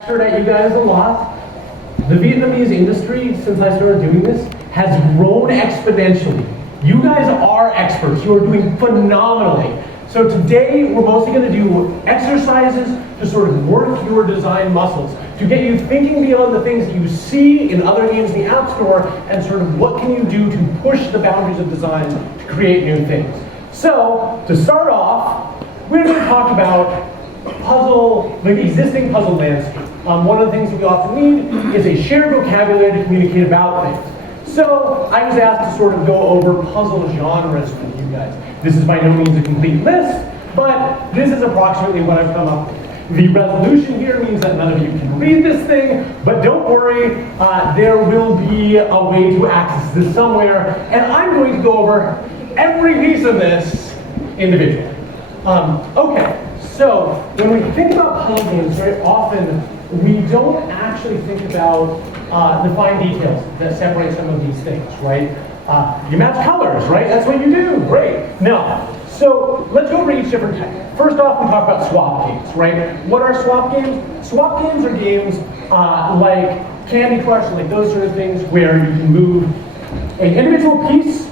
At you guys a lot. The Vietnamese industry, since I started doing this, has grown exponentially. You guys are experts. You are doing phenomenally. So today, we're mostly going to do exercises to sort of work your design muscles, to get you thinking beyond the things that you see in other games in the App Store, and sort of what can you do to push the boundaries of design to create new things. So, to start off, we're going to talk about the existing puzzle landscape. One of the things that we often need is a shared vocabulary to communicate about things. So I was asked to sort of go over puzzle genres with you guys. This is by no means a complete list, but this is approximately what I've come up with. The resolution here means that none of you can read this thing, but don't worry, there will be a way to access this somewhere, and I'm going to go over every piece of this individually. Okay. So, when we think about puzzle games, very often we don't actually think about the fine details that separate some of these things, right? You match colors, right? That's what you do, great. No. So, let's go over each different type. First off, we talk about swap games, right? What are swap games? Swap games are games like Candy Crush, like those sort of things, where you can move an individual piece,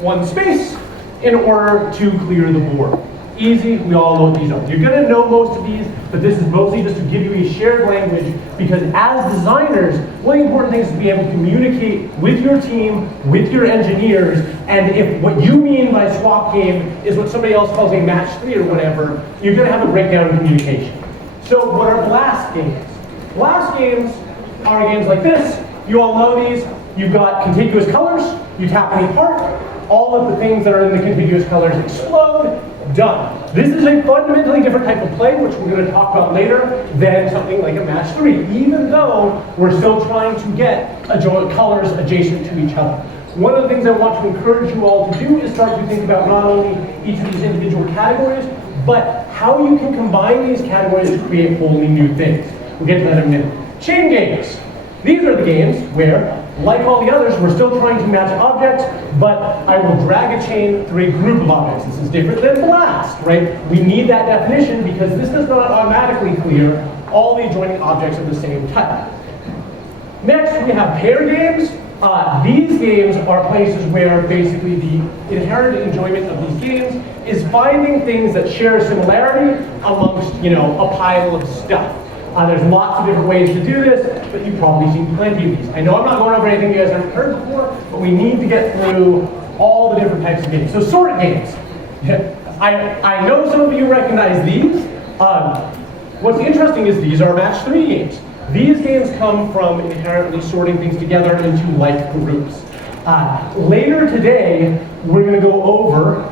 one space, in order to clear the board. Easy, we all know what these are. You're going to know most of these, but this is mostly just to give you a shared language, because as designers, one of the important things is to be able to communicate with your team, with your engineers, and if what you mean by swap game is what somebody else calls a match 3 or whatever, you're going to have a breakdown in communication. So what are blast games? Blast games are games like this. You all know these. You've got contiguous colors. You tap any part. All of the things that are in the contiguous colors explode. Done. This is a fundamentally different type of play, which we're going to talk about later, than something like a match 3, even though we're still trying to get colors adjacent to each other. One of the things I want to encourage you all to do is start to think about not only each of these individual categories, but how you can combine these categories to create wholly new things. We'll get to that in a minute. Chain games. These are the games where, like all the others, we're still trying to match objects, but I will drag a chain through a group of objects. This is different than blast, right? We need that definition because this does not automatically clear all the adjoining objects of the same type. Next, we have pair games. These games are places where basically the inherent enjoyment of these games is finding things that share a similarity amongst, a pile of stuff. There's lots of different ways to do this, but you've probably seen plenty of these. I know I'm not going over anything you guys haven't heard before, but we need to get through all the different types of games. So sorted games. I know some of you recognize these. What's interesting is these are match 3 games. These games come from inherently sorting things together into like groups. Later today, we're going to go over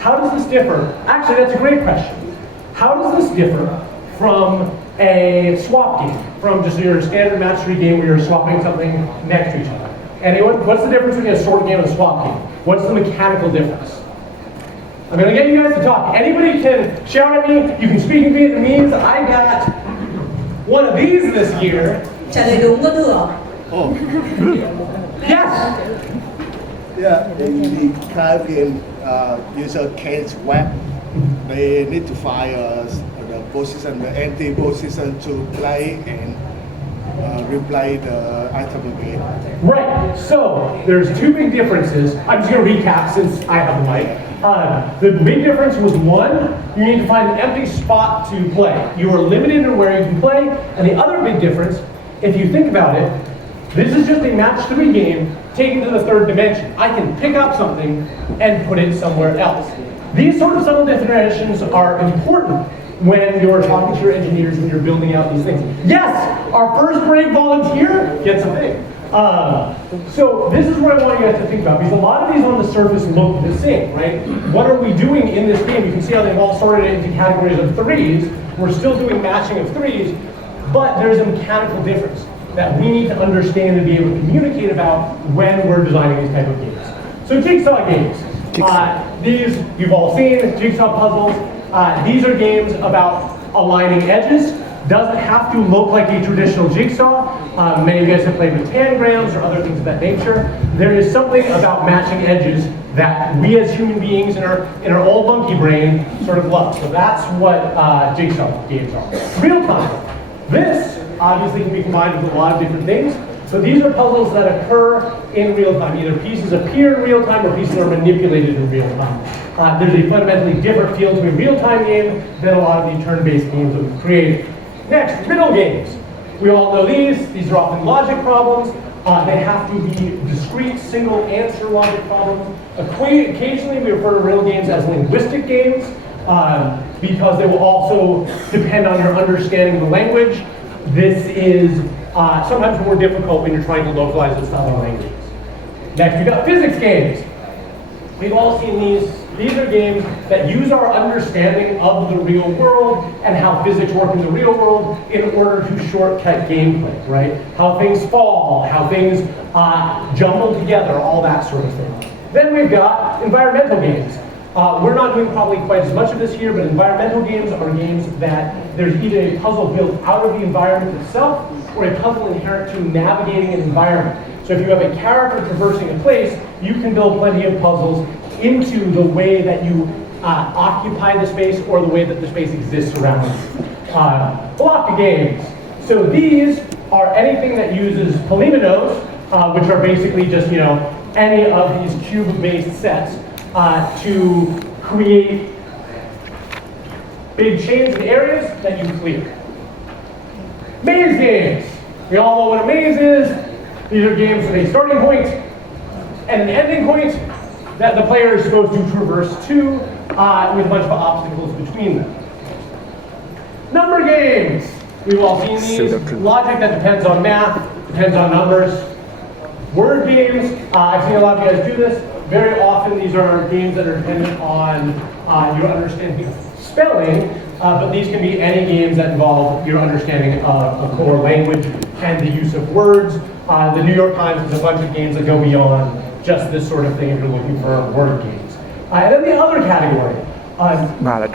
how does this differ? Actually, that's a great question. How does this differ from a swap game, from just your standard match 3 game where you're swapping something next to each other? Anyone? What's the difference between a sort game and a swap game? What's the mechanical difference? I'm going to get you guys to talk. Anybody can shout at me. You can speak in Vietnamese. I got one of these this year. Trả lời đúng có thừa. Oh. Yes. Yeah, in the card game, user can't swap. They need to find the position, the empty position to play and replay the item again. Right, so there's 2 big differences. I'm just going to recap since I have the mic. The big difference was 1, you need to find an empty spot to play. You are limited in where you can play. And the other big difference, if you think about it, this is just a match 3 game taken to the 3rd dimension. I can pick up something and put it somewhere else. These sort of subtle definitions are important when you're talking to your engineers when you're building out these things. Yes, our first brave volunteer gets a thing. So this is what I want you guys to think about, because a lot of these on the surface look the same, right? What are we doing in this game? You can see how they've all sorted into categories of 3s. We're still doing matching of 3s, but there's a mechanical difference that we need to understand and be able to communicate about when we're designing these type of games. So jigsaw games. These you've all seen, jigsaw puzzles. These are games about aligning edges. Doesn't have to look like a traditional jigsaw. Many of you guys have played with tangrams or other things of that nature. There is something about matching edges that we as human beings in our old monkey brain sort of love. So that's what jigsaw games are. Real time. This obviously can be combined with a lot of different things. So these are puzzles that occur in real time. Either pieces appear in real time or pieces are manipulated in real time. There's a fundamentally different feel to a real-time game than a lot of the turn-based games that we've created. Next, riddle games. We all know these. These are often logic problems. They have to be discrete, single-answer logic problems. Occasionally, we refer to riddle games as linguistic games because they will also depend on your understanding of the language. This is sometimes more difficult when you're trying to localize this style of languages. Next, we've got physics games. We've all seen these. These are games that use our understanding of the real world and how physics work in the real world in order to shortcut gameplay, right? How things fall, how things jumble together, all that sort of thing. Then we've got environmental games. We're not doing probably quite as much of this here, but environmental games are games that there's either a puzzle built out of the environment itself or a puzzle inherent to navigating an environment. So if you have a character traversing a place, you can build plenty of puzzles into the way that you occupy the space or the way that the space exists around you. Block games. So these are anything that uses polyominoes, which are basically just any of these cube-based sets to create big chains and areas that you clear. Maze games. We all know what a maze is. These are games with a starting point and an ending point that the player is supposed to traverse to with a bunch of obstacles between them. Number games. We've all seen these. Logic that depends on math, depends on numbers. Word games. I've seen a lot of you guys do this. Very often these are games that are dependent on your understanding of spelling, but these can be any games that involve your understanding of core language and the use of words. The New York Times has a bunch of games that go beyond just this sort of thing if you're looking for word games. And then the other category,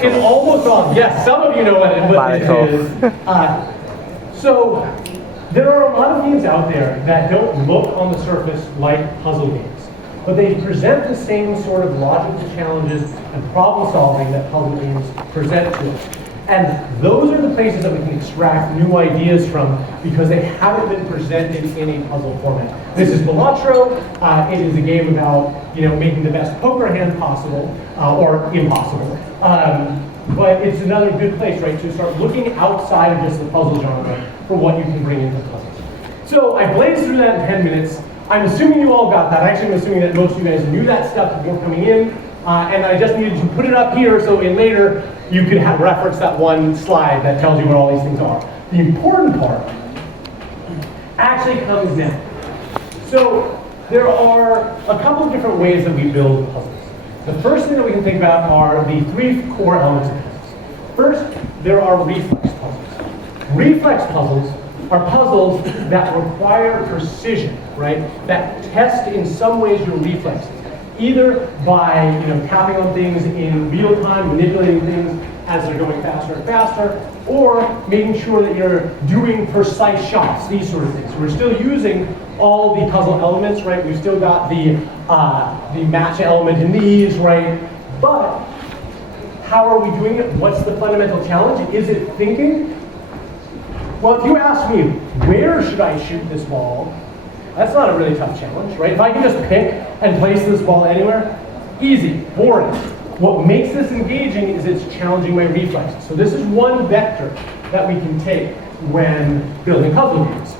in almost all, yes, some of you know what it is. So there are a lot of games out there that don't look on the surface like puzzle games, but they present the same sort of logical challenges and problem solving that puzzle games present to us. And those are the places that we can extract new ideas from because they haven't been presented in a puzzle format. This is Balatro. It is a game about making the best poker hand possible or impossible. But it's another good place, right, to start looking outside of just the puzzle genre for what you can bring into puzzles. So I blazed through that in 10 minutes. I'm assuming you all got that. Actually, I'm assuming that most of you guys knew that stuff before coming in. And I just needed to put it up here so in later you could have reference that one slide that tells you what all these things are. The important part actually comes now. So there are a couple of different ways that we build puzzles. The first thing that we can think about are the three core elements of puzzles. First, there are reflex puzzles. Reflex puzzles are puzzles that require precision, right? That test in some ways your reflexes. Either by tapping on things in real time, manipulating things as they're going faster and faster, or making sure that you're doing precise shots, these sort of things. So we're still using all the puzzle elements, right? We've still got the match element in these, right? But how are we doing it? What's the fundamental challenge? Is it thinking? Well, if you ask me, where should I shoot this ball? That's not a really tough challenge, right? If I can just pick and place this ball anywhere, easy, boring. What makes this engaging is it's challenging my reflexes. So this is one vector that we can take when building puzzle games.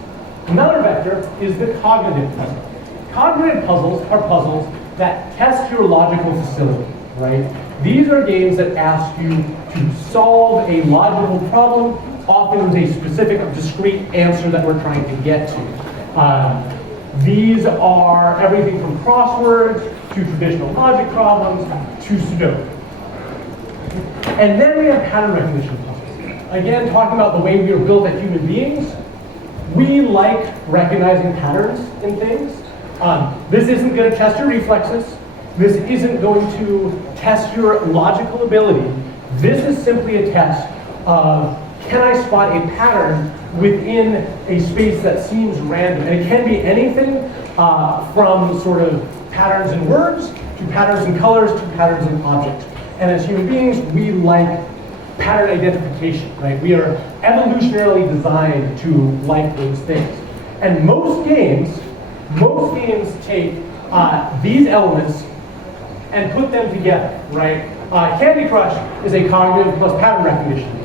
Another vector is the cognitive puzzle. Cognitive puzzles are puzzles that test your logical facility, right? These are games that ask you to solve a logical problem, often with a specific, discrete answer that we're trying to get to. These are everything from crosswords to traditional logic problems to Sudoku. And then we have pattern recognition puzzles. Again, talking about the way we are built as human beings, we like recognizing patterns in things. This isn't going to test your reflexes. This isn't going to test your logical ability. This is simply a test of, can I spot a pattern within a space that seems random? And it can be anything from sort of patterns in words, to patterns in colors, to patterns in objects. And as human beings, we like pattern identification, right? We are evolutionarily designed to like those things. And most games take these elements and put them together, right? Candy Crush is a cognitive plus pattern recognition game.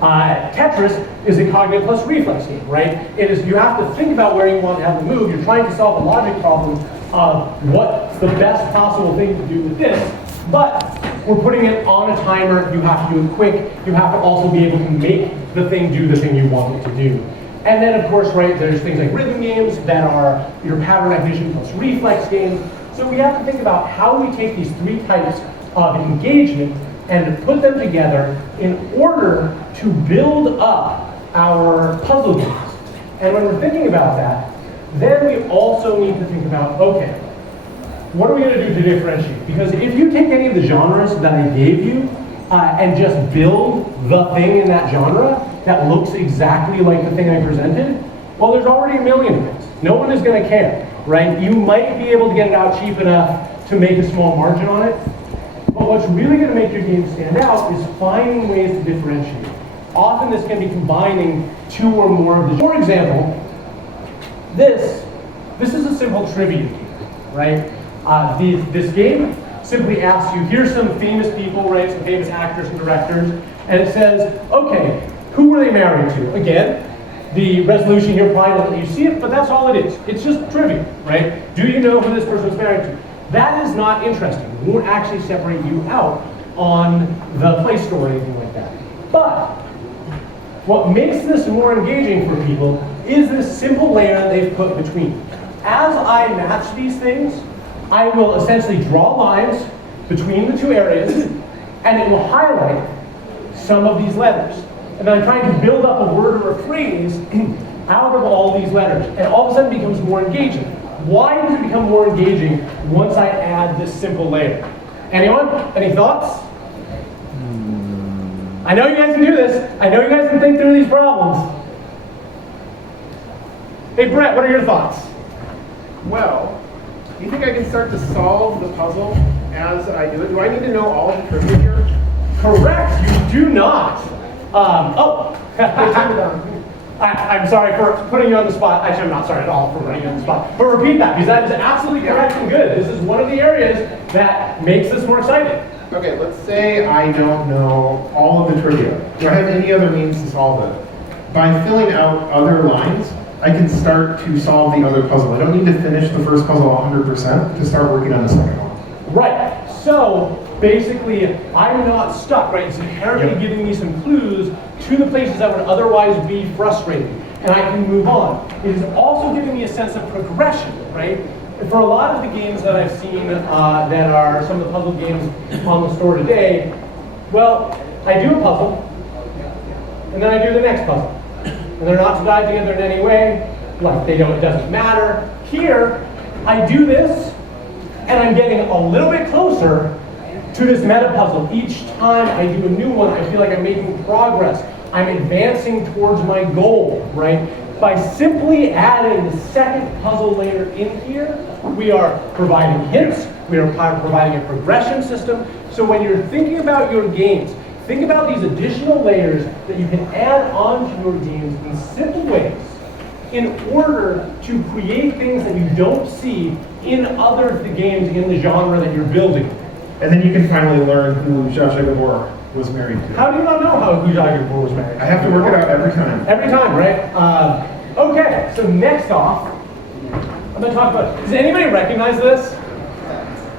Tetris is a cognitive plus reflex game, right? It is, you have to think about where you want to have the move. You're trying to solve a logic problem of what's the best possible thing to do with this, but we're putting it on a timer. You have to do it quick. You have to also be able to make the thing do the thing you want it to do. And then, of course, right, there's things like rhythm games that are your pattern recognition plus reflex games. So we have to think about how we take these three types of engagement and put them together in order to build up our puzzle games. And when we're thinking about that, then we also need to think about, okay, what are we going to do to differentiate? Because if you take any of the genres that I gave you and just build the thing in that genre that looks exactly like the thing I presented, well, there's already a million things. No one is going to care, right? You might be able to get it out cheap enough to make a small margin on it, but what's really going to make your game stand out is finding ways to differentiate. Often this can be combining two or more of the. For example, this is a simple trivia game, right? This game simply asks you, here's some famous people, right? Some famous actors and directors, and it says, okay, who were they married to? Again, the resolution here probably doesn't let you see it, but that's all it is. It's just trivia, right? Do you know who this person was married to? That is not interesting. It won't actually separate you out on the Play Store or anything like that. But what makes this more engaging for people is this simple layer that they've put between. As I match these things, I will essentially draw lines between the two areas, and it will highlight some of these letters. And then I'm trying to build up a word or a phrase out of all these letters. And all of a sudden it becomes more engaging. Why does it become more engaging once I add this simple layer? Anyone? Any thoughts? I know you guys can do this. I know you guys can think through these problems. Hey Brett, what are your thoughts? Well, do you think I can start to solve the puzzle as I do it? Do I need to know all of the trivia here? Correct, you do not. I'm sorry for putting you on the spot. Actually, I'm not sorry at all for putting you on the spot. But repeat that, because that is absolutely correct and good. This is one of the areas that makes this more exciting. Okay, let's say I don't know all of the trivia. Do I have any other means to solve it? By filling out other lines, I can start to solve the other puzzle. I don't need to finish the first puzzle 100% to start working on the second one. Right. So basically, I'm not stuck, right? It's inherently giving me some clues to the places that would otherwise be frustrating, and I can move on. It is also giving me a sense of progression, right? For a lot of the games that I've seen that are some of the puzzle games on the store today, well, I do a puzzle, and then I do the next puzzle. And they're not tied together in any way, like it doesn't matter. Here, I do this, and I'm getting a little bit closer to this meta puzzle. Each time I do a new one, I feel like I'm making progress. I'm advancing towards my goal, right? By simply adding the second puzzle layer in here, we are providing hints, we are providing a progression system. So when you're thinking about your games, think about these additional layers that you can add onto your games in simple ways in order to create things that you don't see in other games in the genre that you're building. And then you can finally learn who Zsa Zsa Gabor was married to. How do you not know who Zsa Zsa Gabor was married to? I have to work it out every time. Every time, right? Okay, so next off, I'm going to talk about, does anybody recognize this?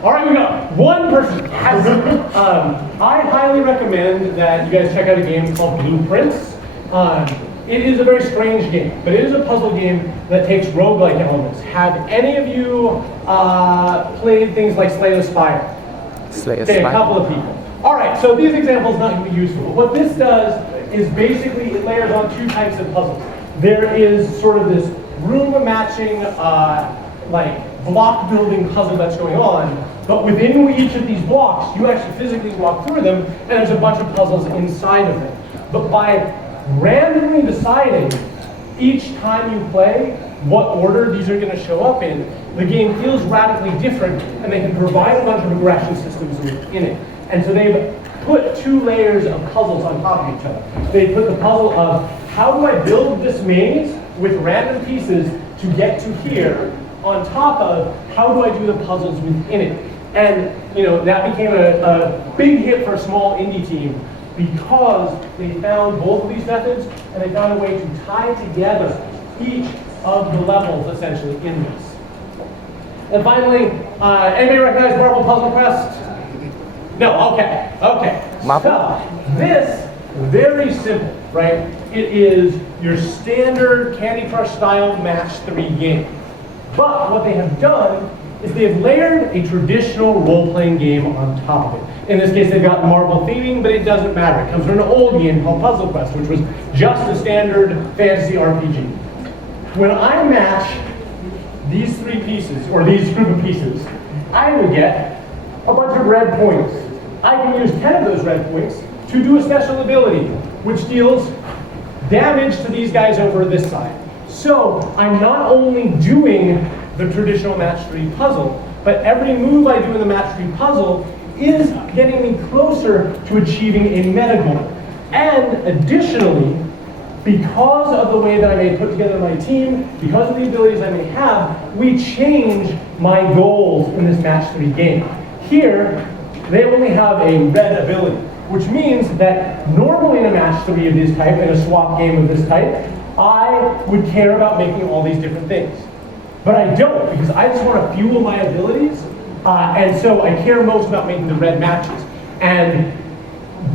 All right, we got one person. I highly recommend that you guys check out a game called Blueprints. It is a very strange game, but it is a puzzle game that takes roguelike elements. Have any of you played things like Slay the Spire? Okay, a couple of people. All right, so these examples not going to be useful. What this does is basically it layers on two types of puzzles. There is sort of this room matching, like block building puzzle that's going on, but within each of these blocks, you actually physically walk through them, and there's a bunch of puzzles inside of them. But by randomly deciding each time you play what order these are going to show up in, the game feels radically different, and they can provide a bunch of regression systems in it. And so they've put two layers of puzzles on top of each other. They put the puzzle of how do I build this maze with random pieces to get to here on top of how do I do the puzzles within it. And that became a big hit for a small indie team because they found both of these methods and they found a way to tie together each of the levels essentially in this. And finally, anybody recognize Marvel Puzzle Quest? No, okay. So, this, very simple, right? It is your standard Candy Crush style match 3 game. But what they have done is they have layered a traditional role-playing game on top of it. In this case, they've got Marvel theming, but it doesn't matter. It comes from an old game called Puzzle Quest, which was just a standard fantasy RPG. When I match these 3 pieces, or these group of pieces, I will get a bunch of red points. I can use 10 of those red points to do a special ability, which deals damage to these guys over this side. So I'm not only doing the traditional match 3 puzzle, but every move I do in the match 3 puzzle is getting me closer to achieving a meta goal. And additionally, because of the way that I may put together my team, because of the abilities I may have, we change my goals in this match 3 game. Here, they only have a red ability, which means that normally in a match 3 of this type, in a swap game of this type, I would care about making all these different things. But I don't, because I just want to fuel my abilities, and so I care most about making the red matches. And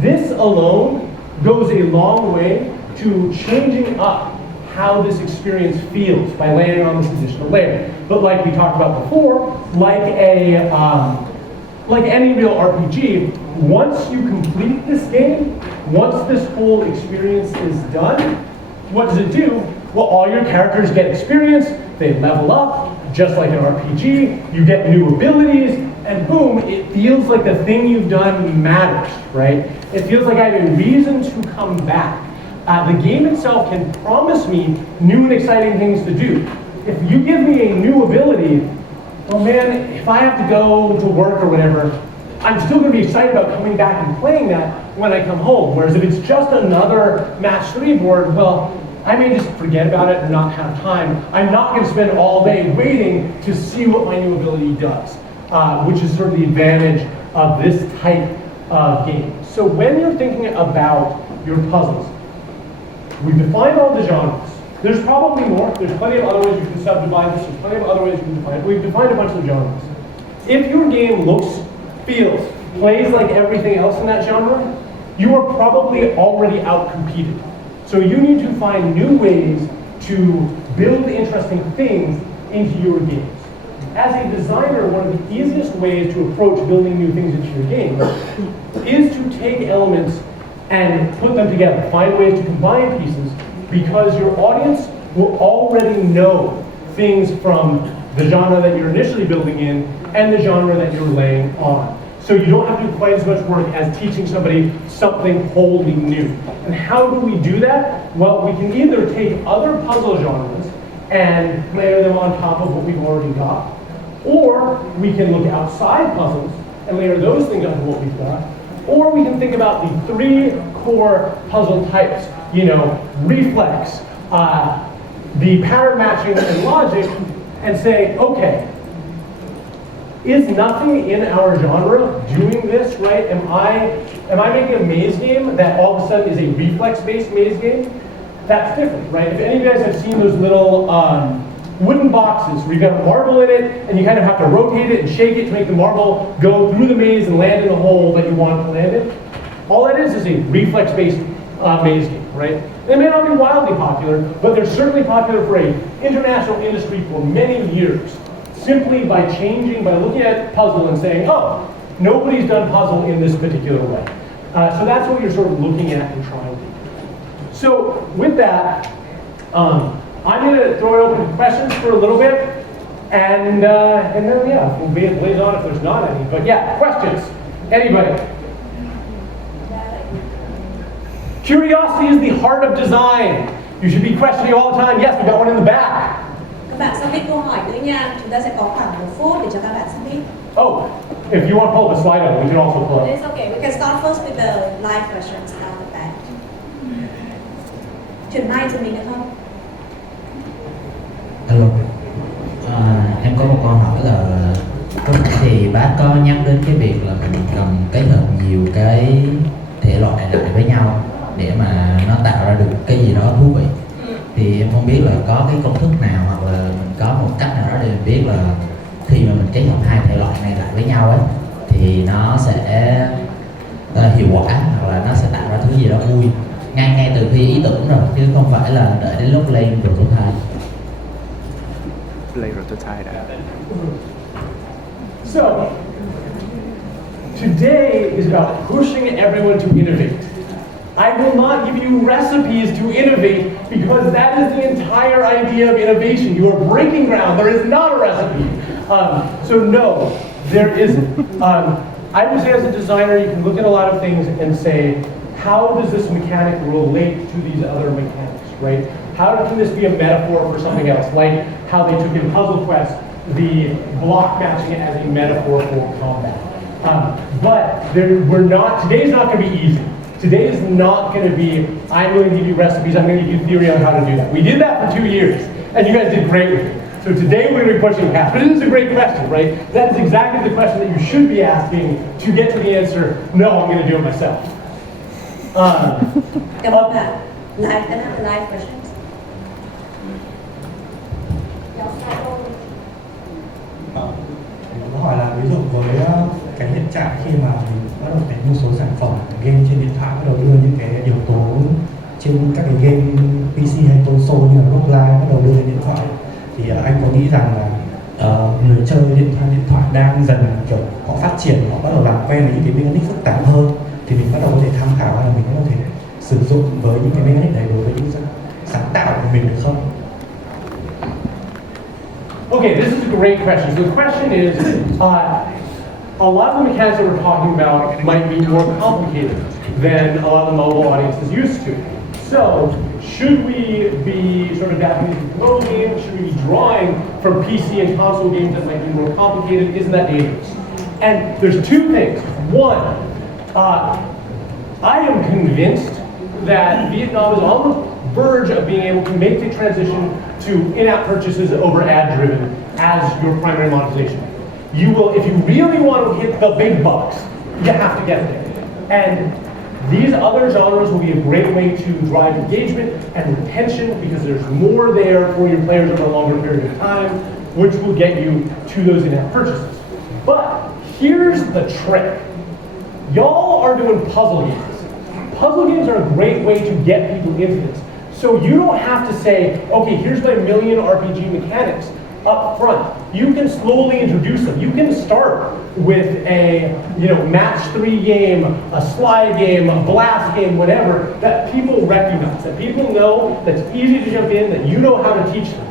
this alone goes a long way to changing up how this experience feels by layering on this additional layer. But like we talked about before, like any real RPG, once you complete this game, once this whole experience is done, what does it do? Well, all your characters get experience, they level up, just like an RPG, you get new abilities, and boom, it feels like the thing you've done matters, right? It feels like I have a reason to come back. The game itself can promise me new and exciting things to do. If you give me a new ability, well man, if I have to go to work or whatever, I'm still going to be excited about coming back and playing that when I come home. Whereas if it's just another match 3 board, well, I may just forget about it and not have time. I'm not going to spend all day waiting to see what my new ability does, which is sort of the advantage of this type of game. So when you're thinking about your puzzles, we've defined all the genres. There's probably more. There's plenty of other ways you can subdivide this. There's plenty of other ways you can define it. We've defined a bunch of genres. If your game looks, feels, plays like everything else in that genre, you are probably already out-competed. So you need to find new ways to build interesting things into your games. As a designer, one of the easiest ways to approach building new things into your game is to take elements and put them together. Find ways to combine pieces because your audience will already know things from the genre that you're initially building in and the genre that you're laying on. So you don't have to do quite as much work as teaching somebody something wholly new. And how do we do that? Well, we can either take other puzzle genres and layer them on top of what we've already got, or we can look outside puzzles and layer those things onto what we've got, or we can think about the 3 core puzzle types, reflex, the pattern matching and logic, and say, okay, is nothing in our genre doing this, right? Am I making a maze game that all of a sudden is a reflex-based maze game? That's different, right? If any of you guys have seen those little wooden boxes where you've got a marble in it and you kind of have to rotate it and shake it to make the marble go through the maze and land in the hole that you want it to land in, all that is a reflex-based maze game, right? They may not be wildly popular, but they're certainly popular for an international industry for many years. Simply by looking at puzzle and saying, oh, nobody's done puzzle in this particular way. So that's what you're sort of looking at and trying to do. So with that, I'm going to throw it open to questions for a little bit, and then we'll blaze on if there's not any. But yeah, questions. Anybody? Curiosity is the heart of design. You should be questioning all the time. Yes, we got one in the back. Các bạn submit câu hỏi nữa nha. Chúng ta sẽ có khoảng 1 phút để cho các bạn submit. Oh, If you want to pull up a slide out, we can also pull up. It's okay. We can start first with the live questions after that. Chuyển mic cho mình được không? Hello. Em có một câu hỏi là có phải thì bác có nhắc đến cái việc là mình cần kết hợp nhiều cái thể loại lại với nhau để mà nó tạo ra được cái gì đó thú vị. Thì em không biết là có cái công thức nào hoặc là mình có một cách nào đó để mình biết là khi mà mình kết hợp hai thể loại này lại với nhau ấy thì nó sẽ hiệu quả hoặc là nó sẽ tạo ra thứ gì đó vui ngay từ khi ý tưởng rồi chứ không phải là đợi đến lúc lên prototype. Play prototype đã. So, today is about pushing everyone to innovate. I will not give you recipes to innovate because that is the entire idea of innovation. You are breaking ground. There is not a recipe. So no, there isn't. I would say as a designer, you can look at a lot of things and say, how does this mechanic relate to these other mechanics, right? How can this be a metaphor for something else? Like how they took in Puzzle Quest, the block matching as a metaphor for combat. But today's not going to be easy. Today is not going to be, I'm going to give you recipes, I'm going to give you theory on how to do that. We did that for 2 years, and you guys did great with it. So today we're going to be pushing past. But it is a great question, right? That is exactly the question that you should be asking to get to the answer, no, I'm going to do it myself. Cảm ơn bạn. Live, can I have the live questions? Mình có hỏi là ví dụ với cái hiện trạng khi mà mình bắt đầu thấy một số sản phẩm game trên điện thoại bắt đầu đưa những cái yếu tố trên các cái game PC hay console như là roguelike bắt đầu đưa lên điện thoại thì anh có nghĩ rằng là người chơi điện thoại đang dần kiểu họ phát triển, họ bắt đầu làm quen với những cái mechanic phức tạp hơn thì mình bắt đầu có thể tham khảo hay là mình có thể sử dụng với những cái mechanic này đối với những sáng tạo của mình được không? Okay, this is a great question. So the question is, a lot of the mechanics that we're talking about might be more complicated than a lot of the mobile audience is used to. So, should we be sort of adapting to mobile games? Should we be drawing from PC and console games that might be more complicated? Isn't that dangerous? And there's two things. One, I am convinced that Vietnam is on the verge of being able to make the transition to in-app purchases over ad-driven as your primary monetization. You will, if you really want to hit the big bucks, you have to get there. And these other genres will be a great way to drive engagement and retention because there's more there for your players over a longer period of time, which will get you to those in-app purchases. But here's the trick. Y'all are doing puzzle games. Puzzle games are a great way to get people into this. So you don't have to say, okay, here's my million RPG mechanics up front. You can slowly introduce them. You can start with a match 3 game, a slide game, a blast game, whatever, that people recognize, that people know, that's easy to jump in, that you know how to teach them.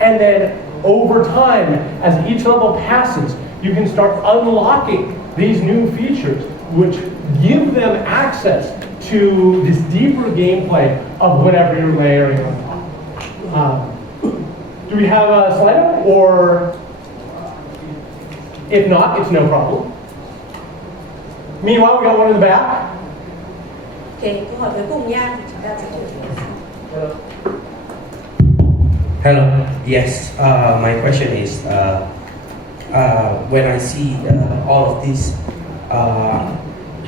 And then over time, as each level passes, you can start unlocking these new features, which give them access to this deeper gameplay of whatever you're layering on top. Do we have a slide or if not, it's no problem. Meanwhile, we got one in the back. Okay, câu hỏi cuối cùng nha, thì chúng ta sẽ chuyển. Hello. Yes. My question is, when I see all of this,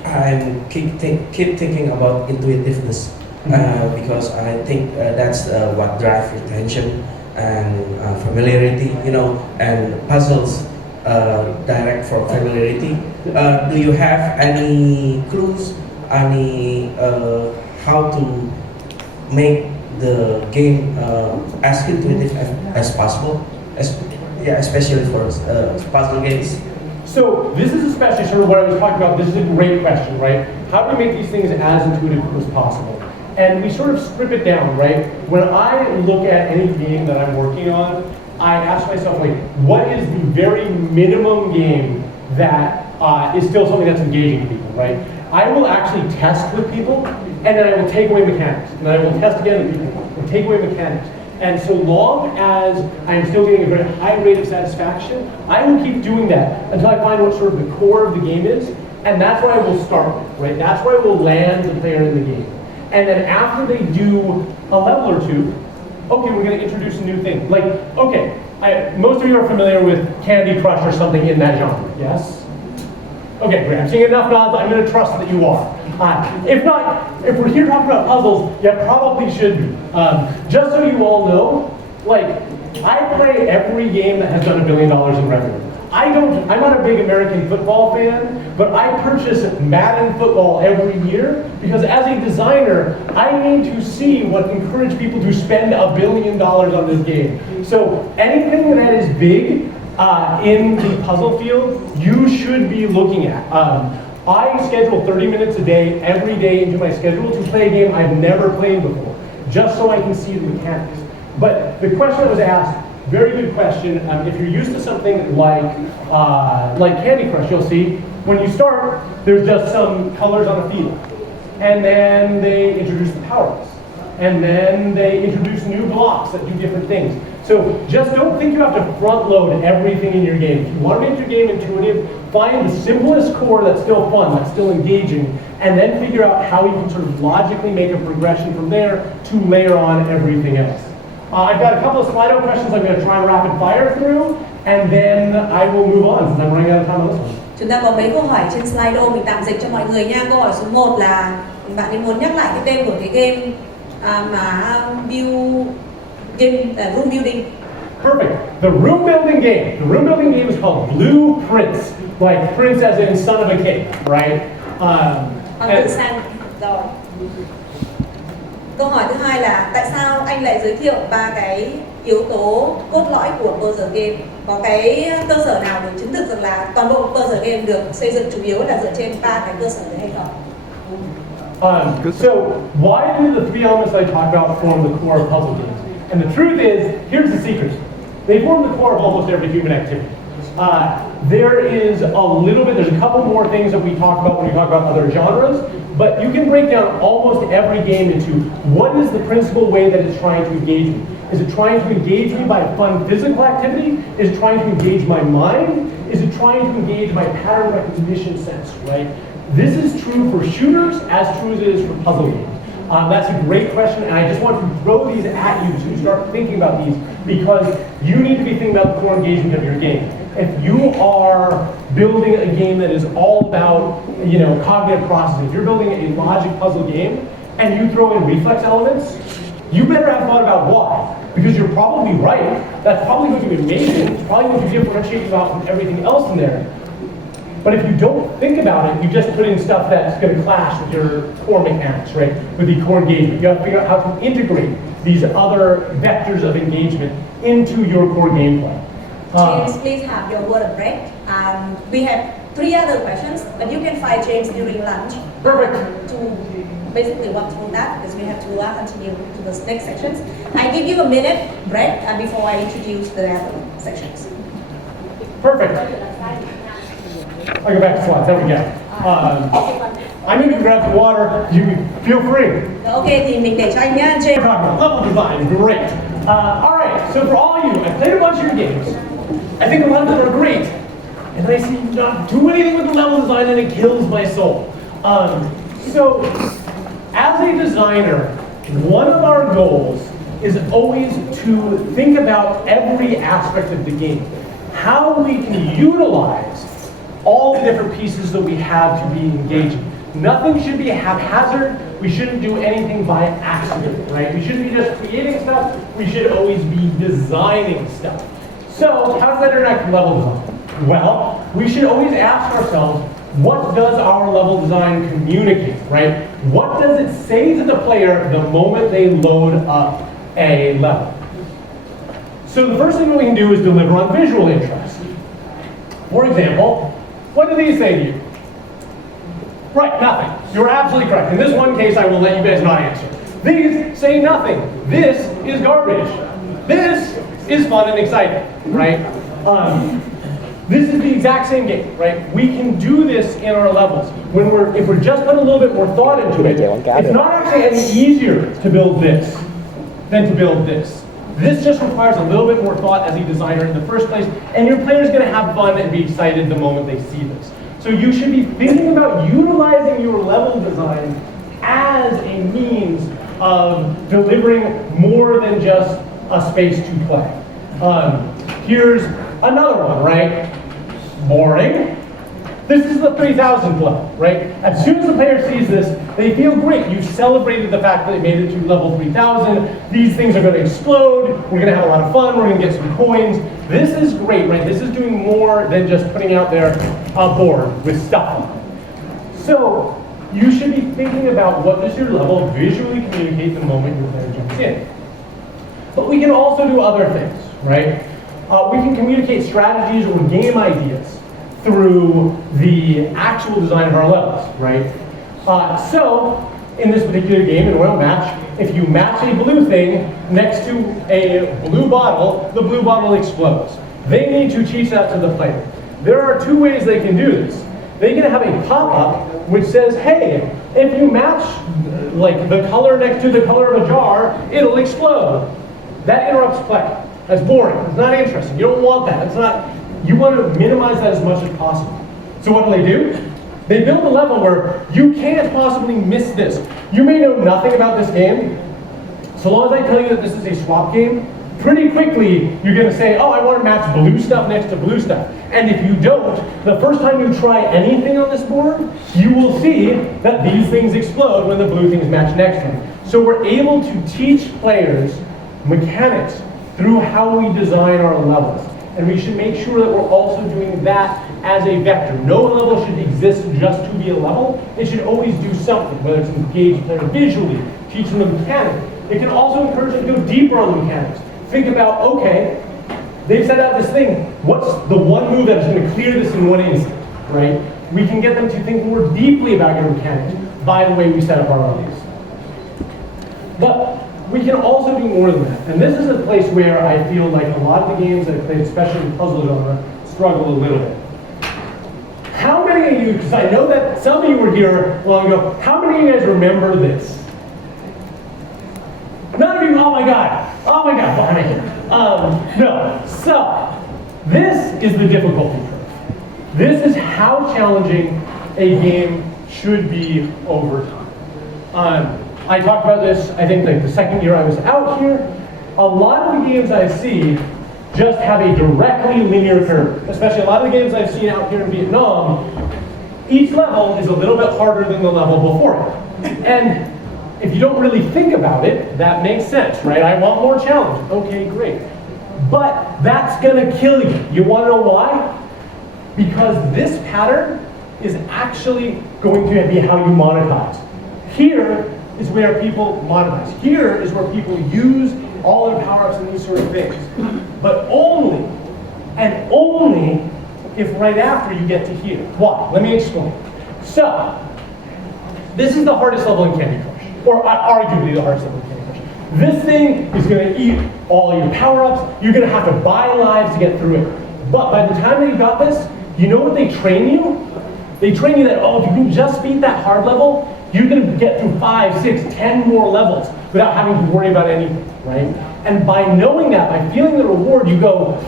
I keep thinking about intuitiveness because I think that's what drives retention and familiarity. And puzzles direct for familiarity. Do you have any clues? How to make the game as intuitive as possible, especially for puzzle games? So this is especially sort of what I was talking about. This is a great question, right? How do we make these things as intuitive as possible? And we sort of strip it down, right? When I look at any game that I'm working on, I ask myself, like, what is the very minimum game that is still something that's engaging to people, right? I will actually test with people, and then I will take away mechanics, and then I will test again with people, and take away mechanics. And so long as I am still getting a very high rate of satisfaction, I will keep doing that until I find what sort of the core of the game is. And that's where I will start with, right? That's where I will land the player in the game. And then after they do a level or two, okay, we're going to introduce a new thing. Like, okay, most of you are familiar with Candy Crush or something in that genre, yes? Okay, great. I'm seeing enough nods. I'm going to trust that you are. If not, if we're here talking about puzzles, you probably should be. Just so you all know, like, I play every game that has done $1 billion in revenue. I'm not a big American football fan, but I purchase Madden football every year because as a designer, I need to see what encourage people to spend $1 billion on this game. So anything that is big in the puzzle field, you should be looking at. I schedule 30 minutes a day, every day into my schedule to play a game I've never played before, just so I can see the mechanics. But the question I was asked, very good question. If you're used to something like Candy Crush, you'll see when you start, there's just some colors on a field. And then they introduce the power-ups. And then they introduce new blocks that do different things. So just don't think you have to front load everything in your game. If you want to make your game intuitive, find the simplest core that's still fun, that's still engaging, and then figure out how you can sort of logically make a progression from there to layer on everything else. I've got a couple of Slido questions I'm going to try and rapid fire through, and then I will move on since I'm running out of time on this one. Chúng ta có mấy câu hỏi trên Slido, mình tạm dịch cho mọi người nha. Câu hỏi số 1 là bạn ấy muốn nhắc lại cái tên của cái game mà room building. Perfect. The room building game. The room building game is called Blueprints, like prince as in son of a king, right? Tự sang rồi. Câu hỏi thứ hai là tại sao anh lại giới thiệu 3 cái yếu tố cốt lõi của puzzle game? Có cái cơ sở nào để chứng thực rằng là toàn bộ puzzle game được xây dựng chủ yếu là dựa trên 3 cái cơ sở đấy hay không? So why do the 3 elements I talked about form the core of puzzle games? And the truth is, here's the secret. They form the core of almost every human activity. There is there's a couple more things that we talk about when we talk about other genres, but you can break down almost every game into what is the principal way that it's trying to engage me. Is it trying to engage me by a fun physical activity? Is it trying to engage my mind? Is it trying to engage my pattern recognition sense, right? This is true for shooters as true as it is for puzzle games. That's a great question, and I just want to throw these at you to start thinking about these because you need to be thinking about the core engagement of your game. If you are building a game that is all about, cognitive processing, if you're building a logic puzzle game and you throw in reflex elements, you better have thought about why. Because you're probably right. That's probably going to be amazing. It's probably going to differentiate you out from everything else in there. But if you don't think about it, you just put in stuff that's going to clash with your core mechanics, right? With the core engagement. You have to figure out how to integrate these other vectors of engagement into your core gameplay. James, please have your word of break. We have 3 other questions, but you can find James during lunch. Perfect. To basically walk through that because we have to continue to the next sections. I give you a minute break before I introduce the other sections. Perfect. I'll go back to slides. There we go. I'm going to grab some water. You feel free. Okay, thì mình để cho anh nhá, James. We're talking about level design. Great. All right. So for all of you, I played a bunch of your games. I think a lot of them are great. And I see you not do anything with the level design and it kills my soul. So as a designer, one of our goals is always to think about every aspect of the game. How we can utilize all the different pieces that we have to be engaging. Nothing should be haphazard. We shouldn't do anything by accident, right? We shouldn't be just creating stuff. We should always be designing stuff. So how does that interact with level design? Well, we should always ask ourselves, what does our level design communicate, right? What does it say to the player the moment they load up a level? So the first thing that we can do is deliver on visual interest. For example, what do these say to you? Right, nothing. You're absolutely correct. In this one case, I will let you guys not answer. These say nothing. This is garbage. This is fun and exciting, right? This is the exact same game, right? We can do this in our levels. If we're just putting a little bit more thought into it, it's not actually any easier to build this than to build this. This just requires a little bit more thought as a designer in the first place, and your player's gonna have fun and be excited the moment they see this. So you should be thinking about utilizing your level design as a means of delivering more than just a space to play. Here's another one, right? Boring. This is the 3000 level, right? As soon as the player sees this, they feel great. You've celebrated the fact that they made it to level 3000. These things are gonna explode. We're gonna have a lot of fun. We're gonna get some coins. This is great, right? This is doing more than just putting out there a board with stuff on it. So you should be thinking about what does your level visually communicate the moment your player jumps in. But we can also do other things, right? We can communicate strategies or game ideas through the actual design of our levels, right? So, in this particular game, in Royal Match, if you match a blue thing next to a blue bottle, the blue bottle explodes. They need to teach that to the player. There are two ways they can do this. They can have a pop-up which says, hey, if you match like the color next to the color of a jar, it'll explode. That interrupts play. That's boring. It's not interesting. You don't want that. It's not. You want to minimize that as much as possible. So what do? They build a level where you can't possibly miss this. You may know nothing about this game. So long as I tell you that this is a swap game, pretty quickly you're going to say, oh, I want to match blue stuff next to blue stuff. And if you don't, the first time you try anything on this board, you will see that these things explode when the blue things match next to them. So we're able to teach players mechanics through how we design our levels. And we should make sure that we're also doing that as a vector. No level should exist just to be a level. It should always do something, whether it's engage the player visually, teach them the mechanics. It can also encourage them to go deeper on the mechanics. Think about, okay, they've set out this thing. What's the one move that is going to clear this in one instant, right? We can get them to think more deeply about your mechanics by the way we set up our levels. But we can also do more than that. And this is a place where I feel like a lot of the games that I played, especially in puzzle genre, struggle a little bit. How many of you, because I know that some of you were here long ago, how many of you guys remember this? None of you, oh my God, why am I here? No, so, this is the difficulty curve. This is how challenging a game should be over time. I talked about this, I think, like the second year I was out here. A lot of the games I see just have a directly linear curve, especially a lot of the games I've seen out here in Vietnam. Each level is a little bit harder than the level before it. And if you don't really think about it, that makes sense, right? I want more challenge. Okay, great. But that's gonna kill you. You wanna know why? Because this pattern is actually going to be how you monetize. Here is where people monetize. Here is where people use all their power-ups and these sort of things. But only, and only, if right after you get to here. Why? Let me explain. So, this is the hardest level in Candy Crush, or arguably the hardest level in Candy Crush. This thing is going to eat all your power-ups. You're going to have to buy lives to get through it. But by the time that you got this, you know what they train you? They train you that, oh, if you can just beat that hard level, you're going to get through 5, 6, 10 more levels without having to worry about anything, right? And by knowing that, by feeling the reward, you go,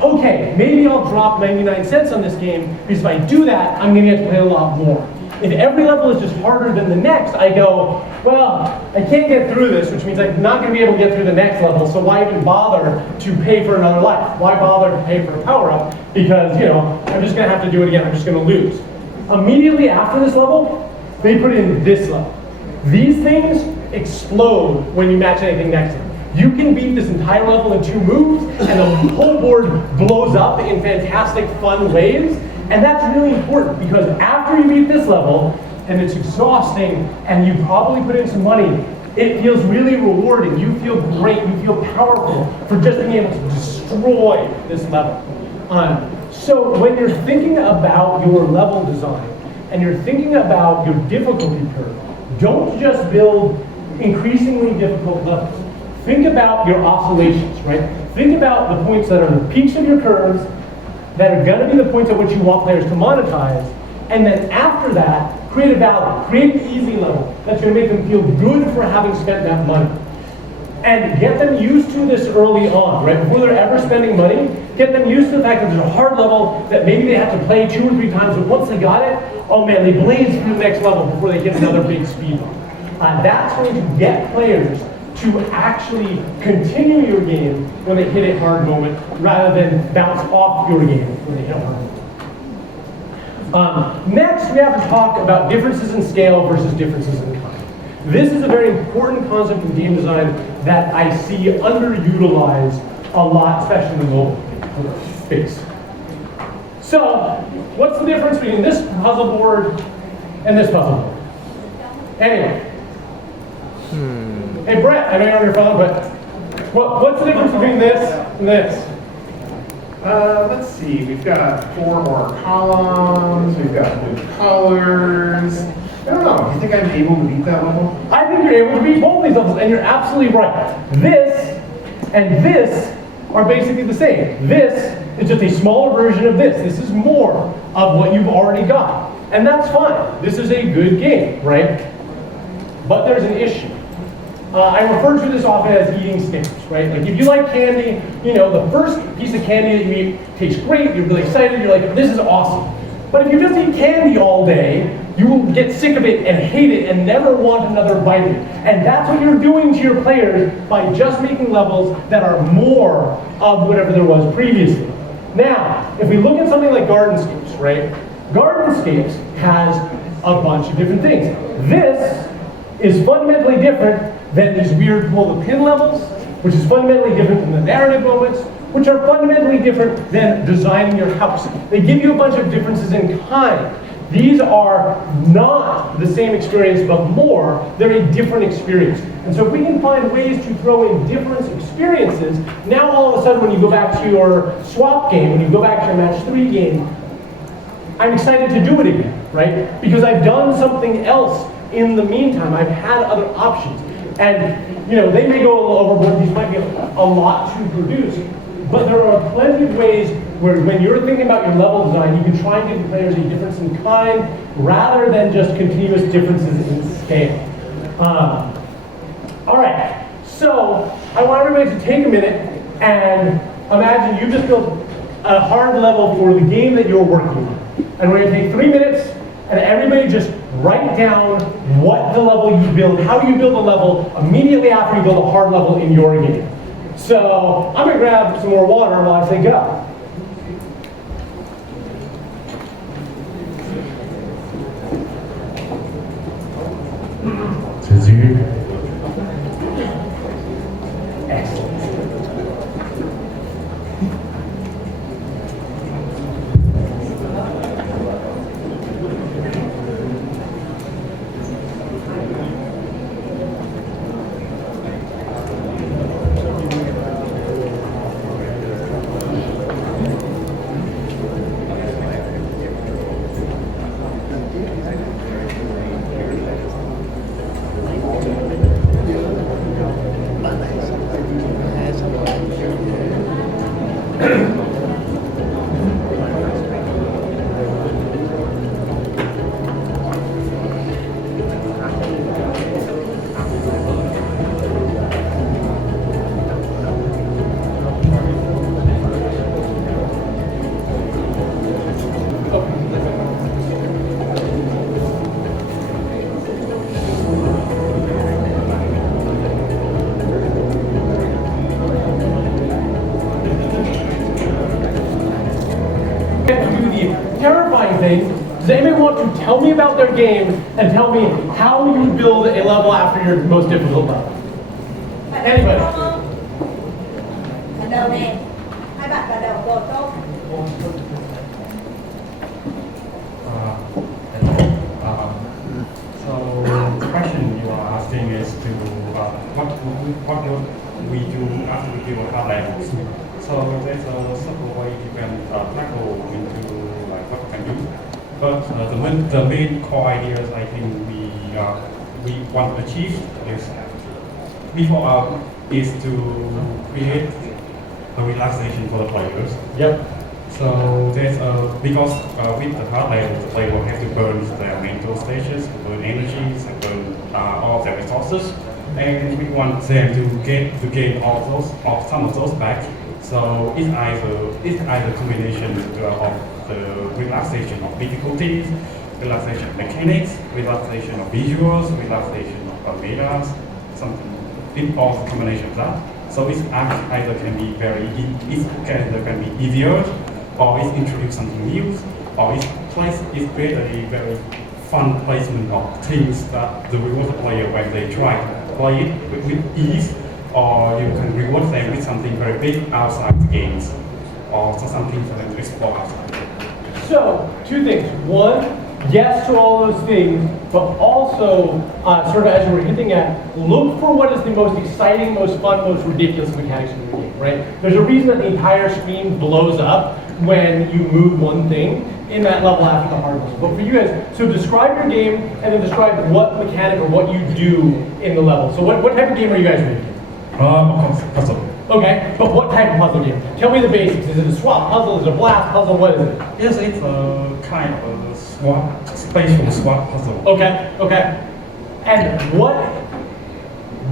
okay, maybe I'll drop 99 cents on this game, because if I do that, I'm going to get to play a lot more. If every level is just harder than the next, I go, well, I can't get through this, which means I'm not going to be able to get through the next level, so why even bother to pay for another life? Why bother to pay for a power-up? Because, you know, I'm just going to have to do it again. I'm just going to lose. Immediately after this level, they put in this level. These things explode when you match anything next to them. You can beat this entire level in 2 moves, and the whole board blows up in fantastic, fun ways. And that's really important, because after you beat this level, and it's exhausting, and you probably put in some money, it feels really rewarding. You feel great. You feel powerful for just being able to destroy this level. So when you're thinking about your level design, and you're thinking about your difficulty curve, don't just build increasingly difficult levels. Think about your oscillations, right? Think about the points that are the peaks of your curves, that are going to be the points at which you want players to monetize, and then after that, create a value, create an easy level that's going to make them feel good for having spent that money. and get them used to this early on, right? Before they're ever spending money, get them used to the fact that there's a hard level that maybe they have to play 2 or 3 times, but once they got it, oh man, they blaze through the next level before they hit another big speed bump. That's going to get players to actually continue your game when they hit a hard moment, rather than bounce off your game when they hit a hard moment. Next, we have to talk about differences in scale versus differences in kind. This is a very important concept in game design that I see underutilized a lot, especially in the mobile space. So, what's the difference between this puzzle board and this puzzle board? Anyway. Hey Brett, I know you're on your phone, but what's the difference between this and this? Let's see, we've got 4 more columns, we've got new colors. I don't know, do you think I'm able to beat that level? I think you're able to beat both these levels, and you're absolutely right. This and this are basically the same. This is just a smaller version of this. This is more of what you've already got. And that's fine. This is a good game, right? But there's an issue. I refer to this often as eating Snickers, right? Like if you like candy, you know, the first piece of candy that you eat tastes great, you're really excited, you're like, this is awesome. But if you just eat candy all day, you will get sick of it and hate it and never want another bite of it. And that's what you're doing to your players by just making levels that are more of whatever there was previously. Now, if we look at something like Gardenscapes, right? Gardenscapes has a bunch of different things. This is fundamentally different than these weird pull the pin levels, which is fundamentally different than the narrative moments, which are fundamentally different than designing your house. They give you a bunch of differences in kind. These are not the same experience, but more, they're a different experience. And so if we can find ways to throw in different experiences, now all of a sudden when you go back to your swap game, when you go back to your match 3 game, I'm excited to do it again, right? Because I've done something else in the meantime. I've had other options. And, you know, they may go a little overboard, these might be a lot to produce, but there are plenty of ways where when you're thinking about your level design, you can try and give the players a difference in kind rather than just continuous differences in scale. All right, so I want everybody to take a minute and imagine you just built a hard level for the game that you're working on. And we're going to take 3 minutes and everybody just write down what the level you build, how you build a level immediately after you build a hard level in your game. So I'm going to grab some more water while I say go. Excellent. Terrifying thing. Does anybody want to tell me about their game and tell me how you build a level after your most difficult level? Anybody? Ở đầu nè, hai bạn vào đầu một không? So the question you are asking is to what would we do after we build a hard level? So there's a simple way you can tackle into like what you can do. But the main core ideas I think we want to achieve is before is to create a relaxation for the players. Yep. So there's because with the hard level, the player will have to burn their mental stages, burn energies, and burn all of their resources. and we want them to gain all those or some of those back. So it's either combination of the relaxation of difficulties, relaxation of mechanics, relaxation of visuals, relaxation of metas, something. It all combination of that. So it's either can be can be easier, or it's introduce something new, or it's create a very fun placement of things that the reward player when they try to play it with ease, or you can reward them with something very big outside the games, or something for them to explore outside. So, two things. One, yes to all those things, but also, sort of as we're hinting at, look for what is the most exciting, most fun, most ridiculous mechanics in the game, right? There's a reason that the entire screen blows up when you move one thing in that level after the hard level. But for you guys, so describe your game and then describe what mechanic or what you do in the level. So what type of game are you guys making? Puzzle. Okay, but what type of puzzle game? Tell me the basics. Is it a swap puzzle? Is it a blast puzzle? What is it? Yes, it's a kind of a spatial swap puzzle. Okay. And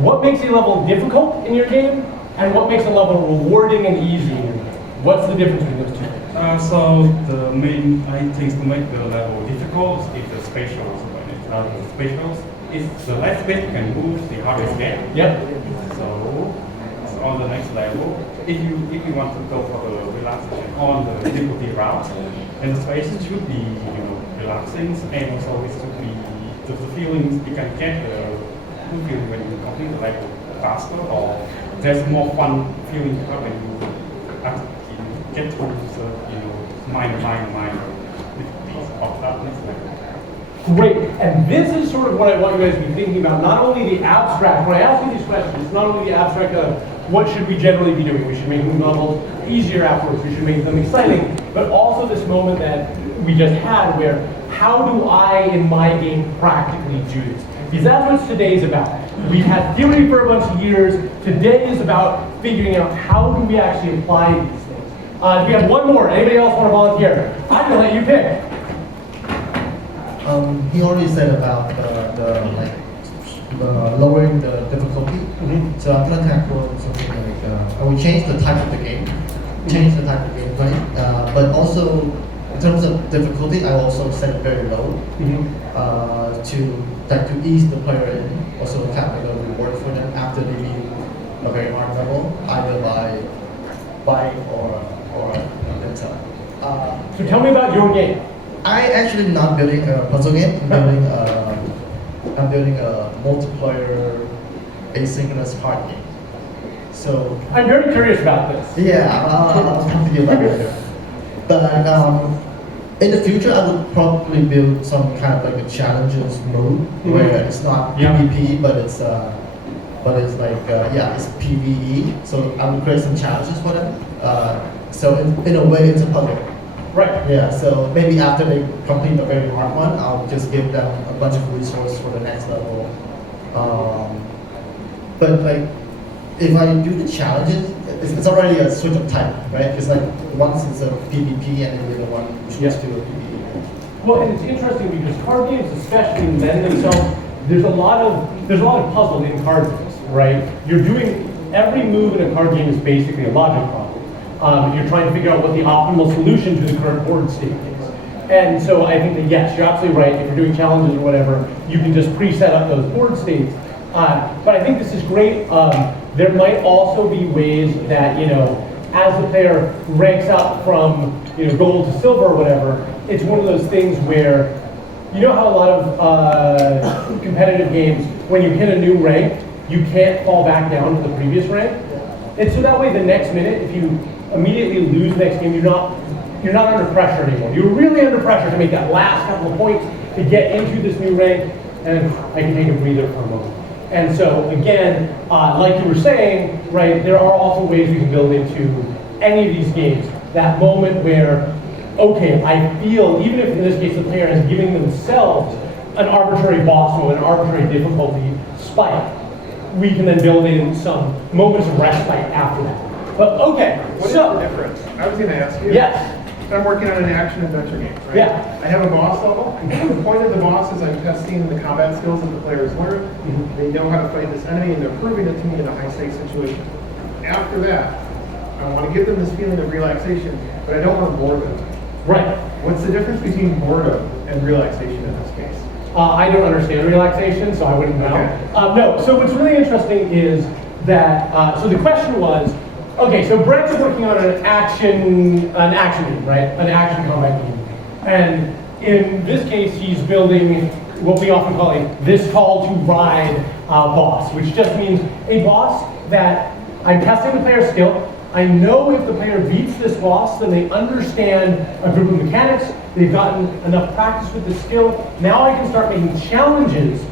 what makes a level difficult in your game, and what makes a level rewarding and easy in your game? What's the difference between those two things? So the main things to make the level difficult is the spatials. It's the less space you can move, the harder it gets. Yep. So on the next level, if you want to go for the relaxation on the difficulty route, then the space should be relaxing, and also it should be the feelings you can get the good feeling when you complete the level faster, or there's more fun feeling when you get through the minor difficulties of that next level. Great, and this is sort of what I want you guys to be thinking about, not only the abstract, when I ask you these questions, it's not only the abstract of what should we generally be doing, we should make new levels easier afterwards, we should make them exciting, but also this moment that we just had where, how do I in my game practically do this? Because that's what today's about. We've had theory for a bunch of years, today is about figuring out how do we actually apply these things. We have one more, anybody else want to volunteer? I'm going to let you pick. He already said about lowering the difficulty. So I'm gonna tackle something like I will change the type of the game, change the type of gameplay, but also in terms of difficulty, I also set it very low to ease the player in. Also kind of like a reward for them after they beat a very hard level, either by buying or themselves. So tell me about your game. I actually not building a puzzle game. I'm building a multiplayer asynchronous card game. So I'm very curious about this. yeah, I'll come to you later. But in the future, I would probably build some kind of like a challenges mode where it's not PvP, but it's it's PvE. So I would create some challenges for them. So in a way, it's a puzzle. Right. Yeah, so maybe after they complete the very hard one, I'll just give them a bunch of resources for the next level. But like, if I do the challenges, it's already a switch of type, right? It's like once it's a PvP and then the other one switch to a PvE. Well, and it's interesting because card games especially lend themselves, there's a lot of puzzle in card games, right? You're doing, every move in a card game is basically a logic problem. You're trying to figure out what the optimal solution to the current board state is. And so I think that yes, you're absolutely right. If you're doing challenges or whatever, you can just pre-set up those board states. But I think this is great. There might also be ways that, as the player ranks up from gold to silver or whatever, it's one of those things where, you know how a lot of competitive games, when you hit a new rank, you can't fall back down to the previous rank. And so that way the next minute, if you immediately lose the next game, you're not under pressure anymore. You're really under pressure to make that last couple of points to get into this new rank, and I can take a breather for a moment. And so again, like you were saying, right, there are also ways we can build into any of these games that moment where, okay, I feel, even if in this case the player is giving themselves an arbitrary boss mode, an arbitrary difficulty spike, we can then build in some moments of respite after that. But okay, What is so the difference? I was going to ask you. yes. I'm working on an action adventure game, right? Yeah. I have a boss level. The point of the boss is I'm testing the combat skills that the players learn. They know how to fight this enemy, and they're proving it to me in a high-stakes situation. After that, I want to give them this feeling of relaxation, but I don't want to bore them. Right. What's the difference between boredom and relaxation in this case? I don't understand relaxation, so I wouldn't know. Okay. No, so what's really interesting is that, so the question was, okay, so Brett's working on an action game, right? An action combat game. And in this case, he's building what we often call this call to ride boss, which just means a boss that I'm testing the player's skill. I know if the player beats this boss, then they understand a group of mechanics, they've gotten enough practice with the skill. Now I can start making challenges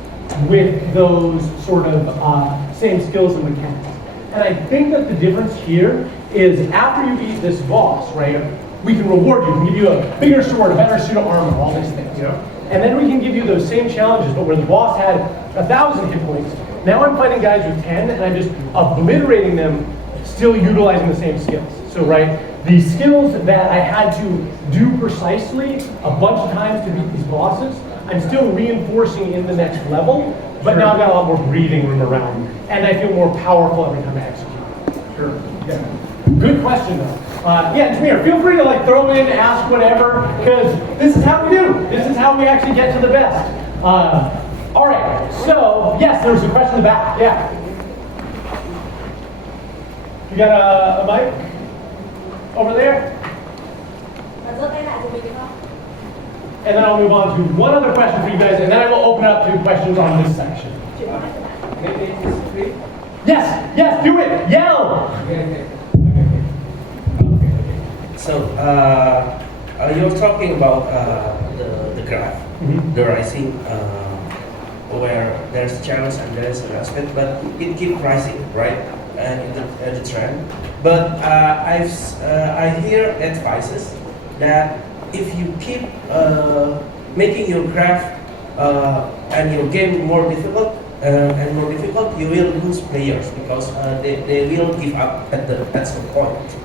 with those sort of same skills and mechanics. And I think that the difference here is after you beat this boss, right, we can reward you, we can give you a bigger sword, a better suit of armor, all these things. Yeah. And then we can give you those same challenges, but where the boss had 1,000 hit points, now I'm fighting guys with 10 and I'm just obliterating them, still utilizing the same skills. So, right, the skills that I had to do precisely a bunch of times to beat these bosses, I'm still reinforcing in the next level, but now I've got a lot more breathing room around me, and I feel more powerful every time I execute. Sure. Yeah. Good question, though. Yeah, Jameer, feel free to like throw in, ask whatever, because this is how we do. This is how we actually get to the best. All right, so yes, there's a question in the back. Yeah. You got a mic over there? Và giơ tay lại của mình được không? And then I'll move on to one other question for you guys, and then I will open up to questions on this section. Chuyển qua các bạn. Yes, do it, yell! So you're talking about the graph, the rising, where there's challenge and there's an aspect, but it keeps rising, right? In the trend. But I hear advices that if you keep making your graph and your game more difficult and more difficult, you will lose players because they will give up at some point,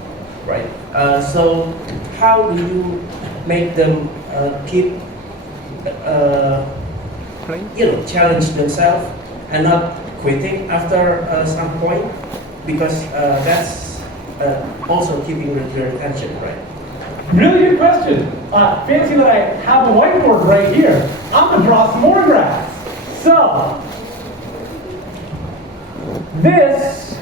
right? So how do you make them keep challenge themselves and not quitting after some point? Because that's also keeping your attention, right? Really good question. Fancy that I have a whiteboard right here. I'm gonna draw some more graphs. So, this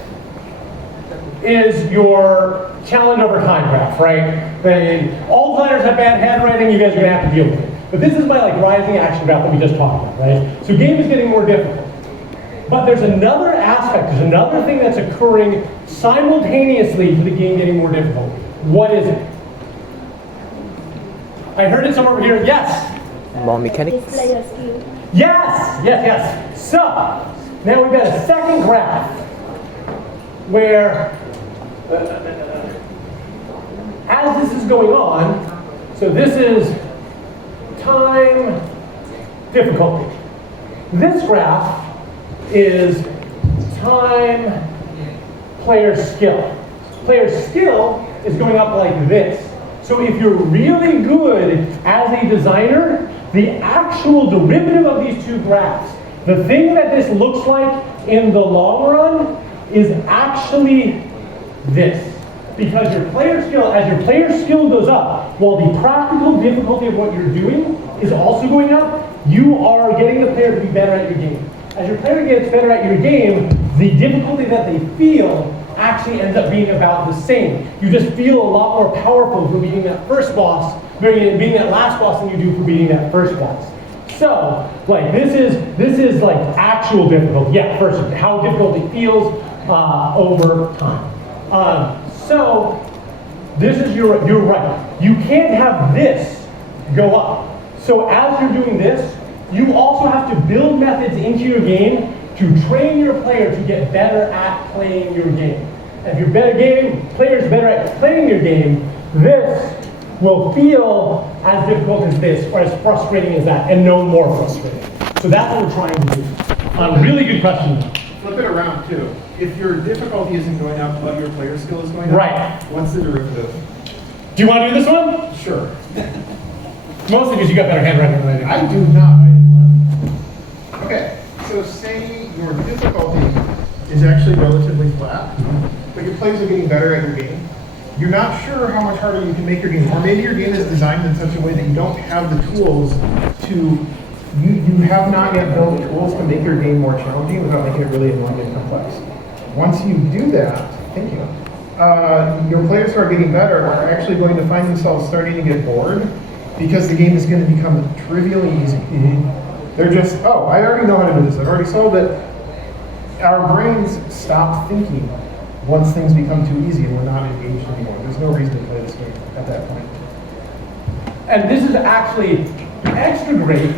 is your challenge over time graph, right? All designers have bad handwriting, you guys are gonna have to deal with it. But this is my rising action graph that we just talked about, right? So game is getting more difficult. But there's another aspect, there's another thing that's occurring simultaneously to the game getting more difficult. What is it? I heard it somewhere over here. Yes. More mechanics. Player skill. Yes. So now we've got a second graph where, as this is going on, so this is time difficulty. This graph is time player skill. Player skill is going up like this. So if you're really good as a designer, the actual derivative of these two graphs, the thing that this looks like in the long run is actually this. Because your player skill, as your player skill goes up, while the practical difficulty of what you're doing is also going up, you are getting the player to be better at your game. As your player gets better at your game, the difficulty that they feel actually ends up being about the same. You just feel a lot more powerful for beating that first boss, beating that last boss than you do for beating that first boss. So, like this is like actual difficulty. Yeah, first how difficult it feels over time. So this is you're right. You can't have this go up. So as you're doing this, you also have to build methods into your game to train your player to get better at playing your game. If your player's better at playing your game, this will feel as difficult as this, or as frustrating as that, and no more frustrating. So that's what we're trying to do. Really good question. Flip it around too. If your difficulty isn't going up, but your player skill is going up, Right. What's the derivative? Do you want to do this one? Sure. Mostly because you got better handwriting than I do. I do not. Okay, so say your difficulty is actually relatively flat, but your players are getting better at your game. You're not sure how much harder you can make your game, or maybe your game is designed in such a way that you don't have the tools to, you have not yet built tools to make your game more challenging without making it really annoying and complex. Once you do that, thank you, your players who are getting better are actually going to find themselves starting to get bored because the game is going to become trivially easy. They're just, oh, I already know how to do this, I've already solved it. Our brains stop thinking once things become too easy and we're not engaged anymore. There's no reason to play this game at that point. And this is actually extra great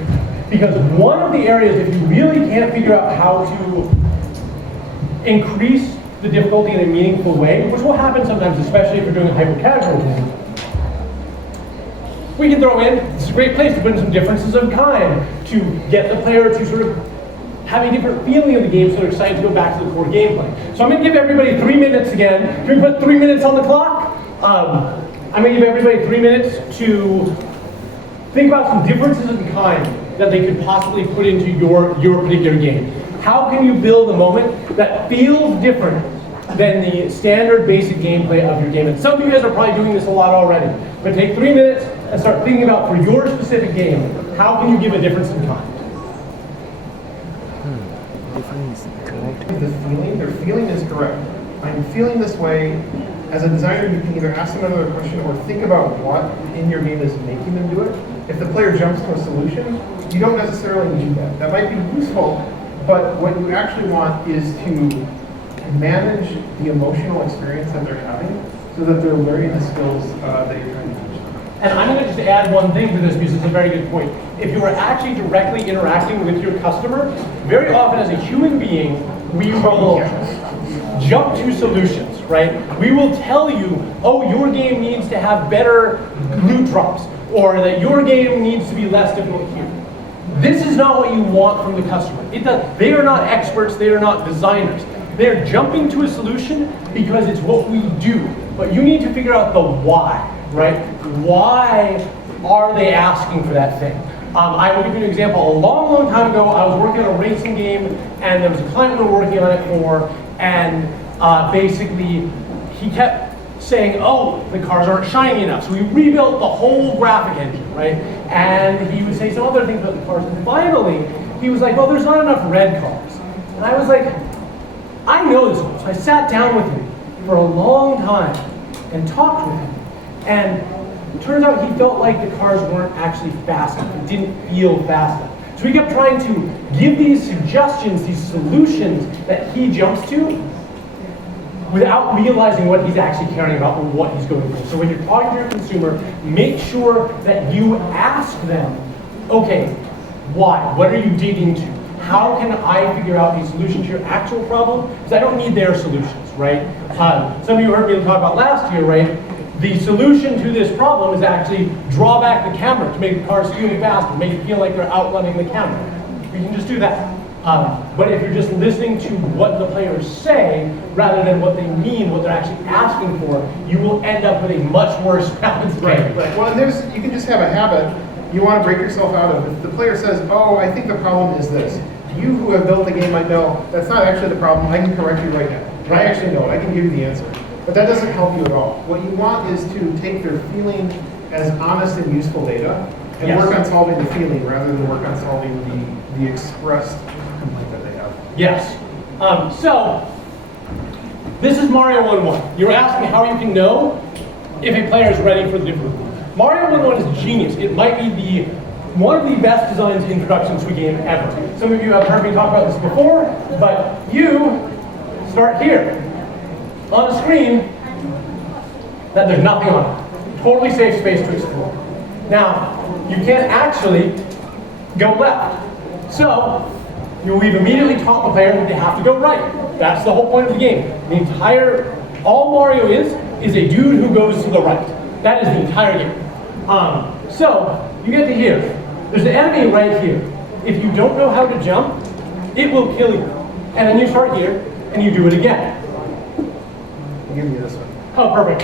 because one of the areas, if you really can't figure out how to increase the difficulty in a meaningful way, which will happen sometimes, especially if you're doing a hyper-casual game, we can throw in, it's a great place to put in some differences of kind to get the player to sort of have a different feeling of the game so they're excited to go back to the core gameplay. So I'm going to give everybody 3 minutes again. Can we put 3 minutes on the clock? I'm going to give everybody 3 minutes to think about some differences of kind that they could possibly put into your particular game. How can you build a moment that feels different than the standard basic gameplay of your game? And some of you guys are probably doing this a lot already. But take 3 minutes and start thinking about, for your specific game, how can you give a difference in kind? Their feeling is correct. I'm feeling this way. As a designer, you can either ask them another question or think about what in your game is making them do it. If the player jumps to a solution, you don't necessarily need that. That might be useful, but what you actually want is to manage the emotional experience that they're having so that they're learning the skills that you're trying to teach them. And I'm going to just add one thing to this because it's a very good point. If you are actually directly interacting with your customer, very often as a human being, we will jump to solutions, right? We will tell you, oh, your game needs to have better loot drops, or that your game needs to be less difficult here. This is not what you want from the customer. They are not experts, they are not designers. They're jumping to a solution because it's what we do. But you need to figure out the why, right? Why are they asking for that thing? I will give you an example. A long, long time ago, I was working on a racing game, and there was a client we were working on it for, and basically, he kept saying, oh, the cars aren't shiny enough. So we rebuilt the whole graphic engine, right? And he would say some other things about the cars. And finally, he was like, well, there's not enough red cars. And I was like, I know this one. So I sat down with him for a long time and talked with him. And it turns out he felt like the cars weren't actually fast enough. It didn't feel fast enough. So we kept trying to give these suggestions, these solutions that he jumps to without realizing what he's actually caring about or what he's going for. So when you're talking to your consumer, make sure that you ask them, okay, why? What are you digging to? How can I figure out a solution to your actual problem? Because I don't need their solutions, right? Some of you heard me talk about last year, right? The solution to this problem is actually draw back the camera to make the cars feel faster, make it feel like they're outrunning the camera. You can just do that. But if you're just listening to what the players say, rather than what they mean, what they're actually asking for, you will end up with a much worse balanced game. Right. Well, and you can just have a habit you want to break yourself out of. If the player says, oh, I think the problem is this, you who have built the game might know that's not actually the problem. I can correct you right now. I actually know it. I can give you the answer. But that doesn't help you at all. What you want is to take their feeling as honest and useful data and work on solving the feeling rather than work on solving the expressed complaint that they have. Yes. So, this is Mario 1-1. You're asking how you can know if a player is ready for the difficulty. Mario 1-1 is genius. It might be one of the best designed introductions to a game ever. Some of you have heard me talk about this before, but you start here on a screen that there's nothing on it. Totally safe space to explore. Now, you can't actually go left. So, we've immediately taught the player that they have to go right. That's the whole point of the game. All Mario is a dude who goes to the right. That is the entire game. So, you get to here. There's an enemy right here. If you don't know how to jump, it will kill you. And then you start here, and you do it again. I'll give you this one. Oh, perfect.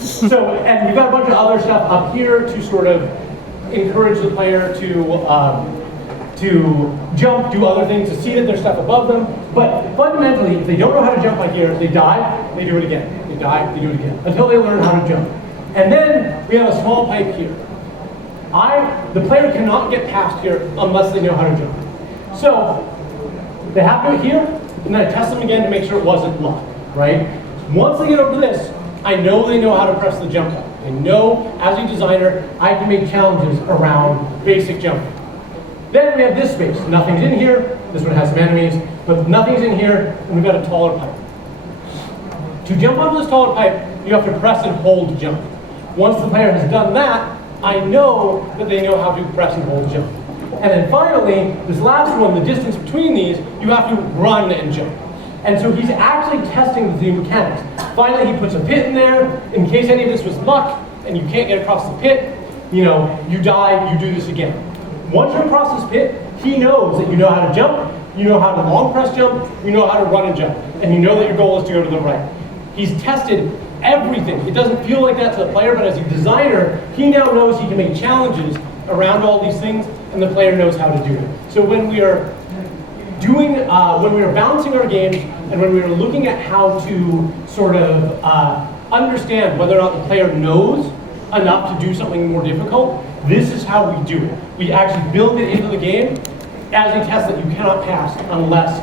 So, and we've got a bunch of other stuff up here to sort of encourage the player to jump, do other things, to see that there's stuff above them. But fundamentally, if they don't know how to jump like here, they die, they do it again. They die, they do it again, until they learn how to jump. And then we have a small pipe here. The player cannot get past here unless they know how to jump. So, they have to do it here, and then I test them again to make sure it wasn't luck, right? Once they get over this, I know they know how to press the jump button. I know, as a designer, I can make challenges around basic jumping. Then we have this space. Nothing's in here. This one has some enemies, but nothing's in here, and we've got a taller pipe. To jump onto this taller pipe, you have to press and hold to jump. Once the player has done that, I know that they know how to press and hold to jump. And then finally, this last one, the distance between these, you have to run and jump. And so he's actually testing the mechanics. Finally, he puts a pit in there, in case any of this was luck, and you can't get across the pit, you die, you do this again. Once you're across this pit, he knows that you know how to jump, you know how to long press jump, you know how to run and jump, and you know that your goal is to go to the right. He's tested everything. It doesn't feel like that to the player, but as a designer, he now knows he can make challenges around all these things, and the player knows how to do it. So when we are balancing our games, and when we are looking at how to sort of understand whether or not the player knows enough to do something more difficult, this is how we do it. We actually build it into the game as a test that you cannot pass unless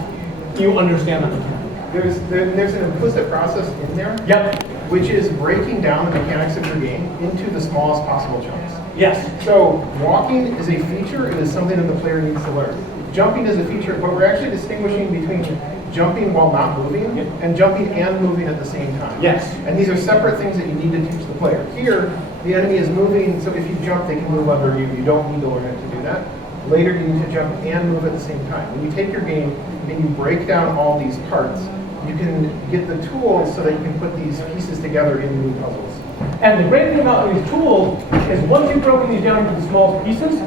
you understand that mechanic. There's an implicit process in there, Yep. which is breaking down the mechanics of your game into the smallest possible chunks. Yes. So walking is a feature, it is something that the player needs to learn. Jumping is a feature, but we're actually distinguishing between jumping while not moving and jumping and moving at the same time. Yes. And these are separate things that you need to teach the player. Here, the enemy is moving, so if you jump, they can move under you. You don't need to learn it to do that. Later, you need to jump and move at the same time. When you take your game and you break down all these parts, you can get the tools so that you can put these pieces together in new puzzles. And the great thing about these tools is once you've broken these down into the smallest pieces,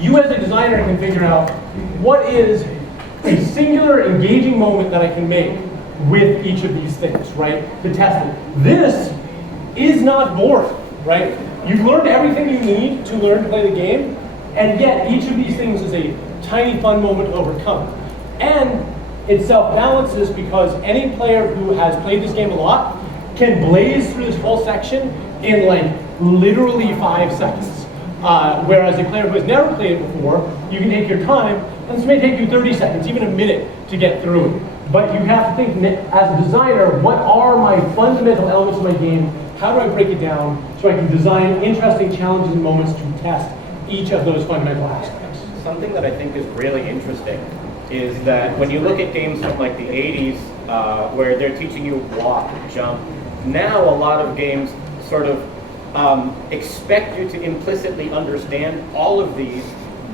you as a designer can figure out what is a singular engaging moment that I can make with each of these things, right? To test it. This is not boring, right? You've learned everything you need to learn to play the game, and yet each of these things is a tiny fun moment to overcome. And it self-balances because any player who has played this game a lot can blaze through this whole section in like literally 5 seconds. Whereas a player who has never played it before, you can take your time, and this may take you 30 seconds, even a minute to get through it. But you have to think, as a designer, what are my fundamental elements of my game? How do I break it down so I can design interesting challenges and moments to test each of those fundamental aspects? Something that I think is really interesting is that when you look at games from like the 80s, where they're teaching you walk, jump, now a lot of games sort of expect you to implicitly understand all of these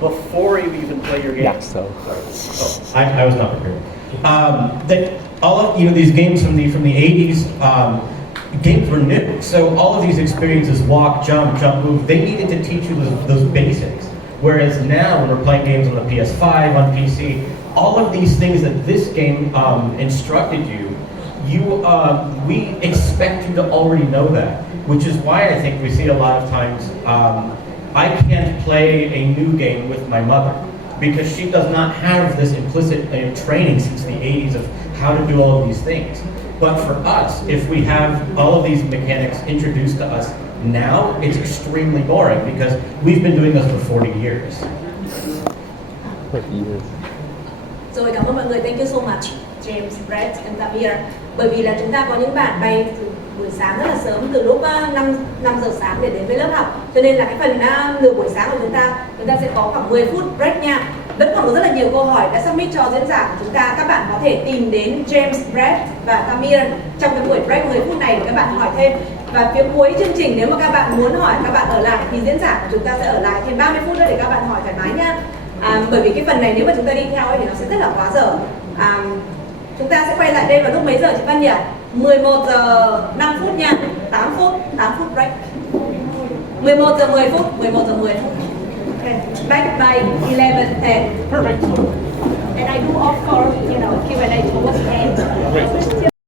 before you even play your game. I was not prepared. That all of these games from the 80s, games were new. So all of these experiences, walk, jump, move, they needed to teach you those basics. Whereas now, when we're playing games on the PS5, on PC, all of these things that this game instructed you, we expect you to already know that. Which is why I think we see a lot of times, I can't play a new game with my mother because she does not have this implicit training since the 80s of how to do all of these things. But for us, if we have all of these mechanics introduced to us now, it's extremely boring because we've been doing this for 40 years. Rồi, cảm ơn mọi người. Thank you so much, James, Brett and Tamir. Bởi vì là chúng ta có những bạn bay từ buổi sáng rất là sớm, từ lúc 5 giờ sáng để đến với lớp học. Cho nên là cái phần nửa buổi sáng của chúng ta sẽ có khoảng 10 phút break nha. Vẫn còn có rất là nhiều câu hỏi đã submit cho diễn giả của chúng ta. Các bạn có thể tìm đến James, Brett và Tamir trong cái buổi break 10 phút này để các bạn hỏi thêm. Và phía cuối chương trình, nếu mà các bạn muốn hỏi, các bạn ở lại thì diễn giả của chúng ta sẽ ở lại thêm 30 phút nữa để các bạn hỏi thoải mái nha. Bởi vì cái phần này nếu mà chúng ta đi theo ấy thì nó sẽ rất là quá giờ. Chúng ta sẽ quay lại đây vào lúc mấy giờ chị Văn nhỉ? 11 giờ 5 phút nha. 8 phút break. 11 giờ 10 phút. Okay. Back by 11:10. Perfect. And I do offer, Q&A towards the end.